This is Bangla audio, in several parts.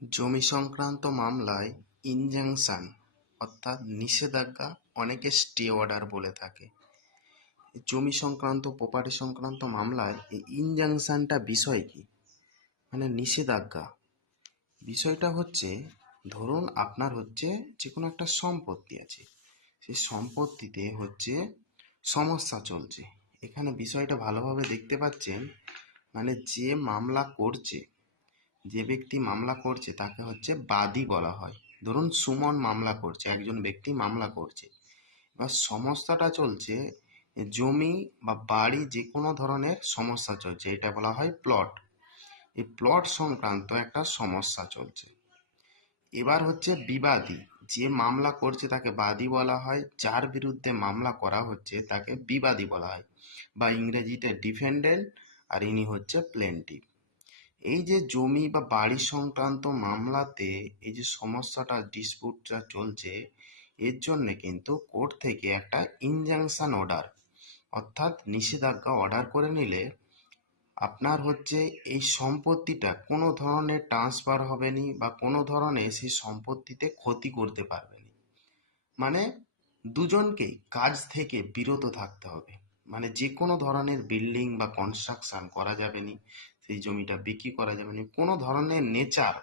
জমি সংক্রান্ত মামলায় ইনজাংশন অর্থাৎ নিষেধাজ্ঞা অনেকে স্টে অর্ডার বলে থাকে। জমি সংক্রান্ত প্রপার্টি সংক্রান্ত মামলায় এই ইনজাংশনটা বিষয় কি, মানে নিষেধাজ্ঞা বিষয়টা হচ্ছে, ধরুন আপনার হচ্ছে যে কোনো একটা সম্পত্তি আছে, সেই সম্পত্তিতে হচ্ছে সমস্যা চলছে। এখানে বিষয়টা ভালোভাবে দেখতে পাচ্ছেন, মানে যে মামলা করছে, যে ব্যক্তি মামলা করছে তাকে হচ্ছে বাদী বলা হয়। ধরুন সুমন মামলা করছে, একজন ব্যক্তি মামলা করছে, এবার সমস্যাটা চলছে জমি বা বাড়ি যে কোনো ধরনের সমস্যা চলছে, এটা বলা হয় প্লট। এই প্লট সংক্রান্ত একটা সমস্যা চলছে। এবার হচ্ছে বিবাদী, যে মামলা করছে তাকে বাদী বলা হয়, যার বিরুদ্ধে মামলা করা হচ্ছে তাকে বিবাদী বলা হয়, বা ইংরেজিতে ডিফেন্ডেন্ট, আর ইনি হচ্ছে প্লেন্টিফ। এই যে জমি বা বাড়ি সংক্রান্ত মামলাতে এই যে সমস্যাটা ডিসপিউটটা চলছে, এর জন্য কিন্তু কোর্ট থেকে একটা ইনজাংশন অর্ডার অর্থাৎ নিষেধাজ্ঞা অর্ডার করে নিলে আপনার হচ্ছে এই সম্পত্তিটা কোনো ধরনের ট্রান্সফার হবে নি, বা কোনো ধরনের সেই সম্পত্তিতে ক্ষতি করতে পারবে না। মানে দুজনকেই কাজ থেকে বিরত থাকতে হবে, মানে যে কোনো ধরনের বিল্ডিং বা কনস্ট্রাকশন করা যাবে না, সেই জমিটা বিক্রি করা যাবে না, কোনো ধরনের নেচার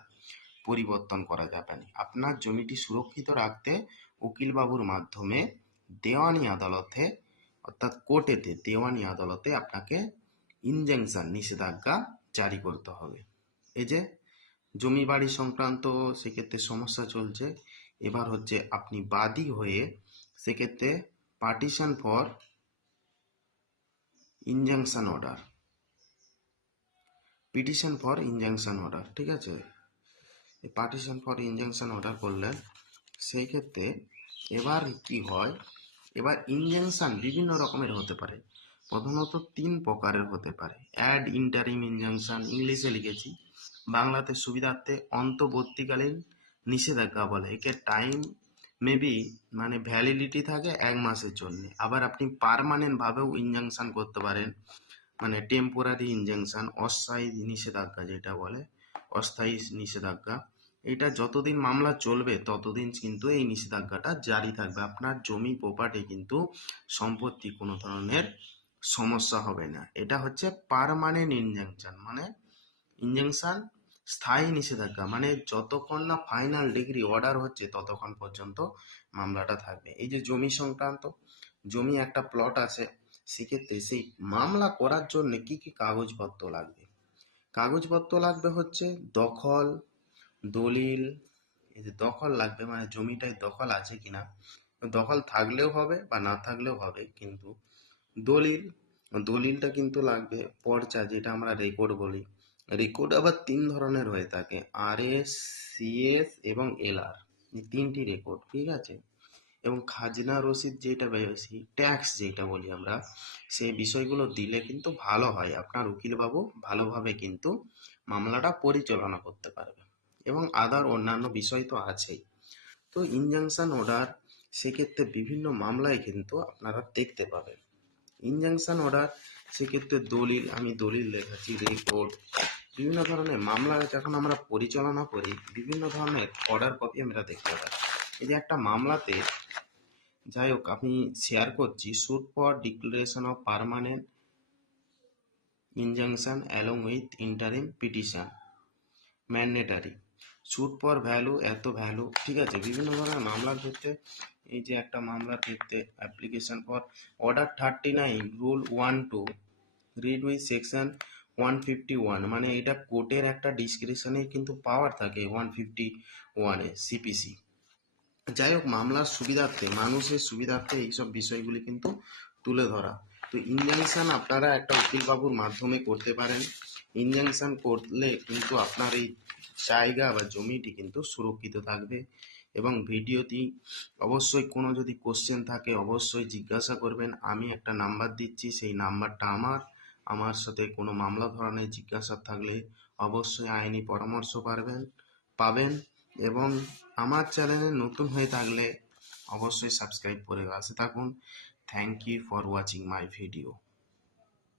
পরিবর্তন করা যাবে না। আপনার জমিটি সুরক্ষিত রাখতে উকিলবাবুর মাধ্যমে দেওয়ানি আদালতে অর্থাৎ কোর্টেতে দেওয়ানি আদালতে আপনাকে ইনজাংশন নিষেধাজ্ঞা জারি করতে হবে। এই যে জমি বাড়ি সংক্রান্ত সেক্ষেত্রে সমস্যা চলছে, এবার হচ্ছে আপনি বাদী হয়ে সেক্ষেত্রে partition for injunction order, petition for injunction order, ঠিক আছে। এই পার্টিশন ফর ইনজাংশন অর্ডার করলেন, সেই ক্ষেত্রে এবার কি হয়, এবার ইনজাংশন বিভিন্ন রকমের হতে পারে। প্রধানত 3 প্রকারের হতে পারে। অ্যাড ইন্টারিম ইনজাংশন, ইংলিশে লিখেছি, বাংলাতে সুবিধার্থে অন্তর্বর্তীকালীন নিষেধাজ্ঞা বলে। একে টাইম মেবি মানে ভ্যালিডিটি থাকে 1 মাসের জন্য। আবার আপনি পার্মানেন্ট ভাবেও ইনজাংশন করতে পারেন, মানে টেম্পোরারি ইনজাংশন, অস্থায়ী নিষেধাজ্ঞা যেটা বলে, অস্থায়ী নিষেধাজ্ঞা। এটা যতদিন মামলা চলবে ততদিন কিন্তু এই নিষেধাজ্ঞাটা জারি থাকবে। আপনার জমি প্রপার্টি কিন্তু সম্পত্তি কোনো ধরনের সমস্যা হবে না। এটা হচ্ছে পার্মানেন্ট ইনজাংশন, মানে ইনজাংশন স্থায়ী নিষেধাজ্ঞা, মানে যতক্ষণ না ফাইনাল ডিগ্রি অর্ডার হচ্ছে ততক্ষণ পর্যন্ত মামলাটা থাকবে। এই যে জমি সংক্রান্ত, জমি একটা প্লট আছে, সেক্ষেত্রে সেই মামলা করার জন্য কি কি কাগজপত্র লাগবে? কাগজপত্র লাগবে হচ্ছে দখল, দলিল। এই যে দখল লাগবে, মানে জমিটায় দখল আছে কিনা, দখল থাকলেও হবে বা না থাকলেও হবে, কিন্তু দলিল, দলিলটা কিন্তু লাগবে। পর্চা, যেটা আমরা রেকর্ড বলি। রেকর্ড আবার 3 ধরনের হয়ে থাকে, RS, CS এবং LR, এই 3টি রেকর্ড, ঠিক আছে। এবং খাজনা রসিদ, যেটা বেশি ট্যাক্স যেটা বলি আমরা, সেই বিষয়গুলো দিলে কিন্তু ভালো হয়, আপনার উকিলবাবু ভালোভাবে কিন্তু মামলাটা পরিচালনা করতে পারবে। এবং আদার অন্যান্য বিষয় তো আছেই। তো ইনজাংশন অর্ডার সেক্ষেত্রে বিভিন্ন মামলায় কিন্তু আপনারা দেখতে পাবেন। ইনজাংশন অর্ডার সেক্ষেত্রে দলিল, আমি দলিল লেখাচ্ছি, রেকর্ড, বিভিন্ন ধরনের মামলা যখন আমরা পরিচালনা করি বিভিন্ন ধরনের অর্ডার কপি আমরা দেখতে পাই। এই যে একটা মামলাতে, যাই হোক আমি শেয়ার করছি, suit for declaration of permanent injunction along with interim petition mandatory, suit for value এত ভ্যালু, ঠিক আছে। বিভিন্ন ধরনের মামলার ক্ষেত্রে, এই যে একটা মামলার ক্ষেত্রে application for order 39 rule 1-2 read with section 151, মানে এটা কোর্টের একটা ডিসক্রিপশনে কিন্তু পাওয়ার থাকে 151-এ CPC। যাই হোক, মামলার সুবিধার্থে, মানুষের সুবিধার্থে এইসব বিষয়গুলি কিন্তু তুলে ধরা। তো ইনজাংশন আপনারা একটা উকিলবাবুর মাধ্যমে করতে পারেন। ইনজাংশন করলে কিন্তু আপনার এই জায়গা বা জমিটি কিন্তু সুরক্ষিত থাকবে। এবং ভিডিওটি অবশ্যই কোনো যদি কোশ্চেন থাকে অবশ্যই জিজ্ঞাসা করবেন। আমি একটা নাম্বার দিচ্ছি, সেই নাম্বারটা আমার সাথে কোনো মামলা ধরনের জিজ্ঞাসা থাকলে অবশ্যই আইনি পরামর্শ পাবেন। এবং আমার চ্যানেলে নতুন হয়ে থাকলে অবশ্যই সাবস্ক্রাইব করে পাশে থাকুন। Thank you for watching my video.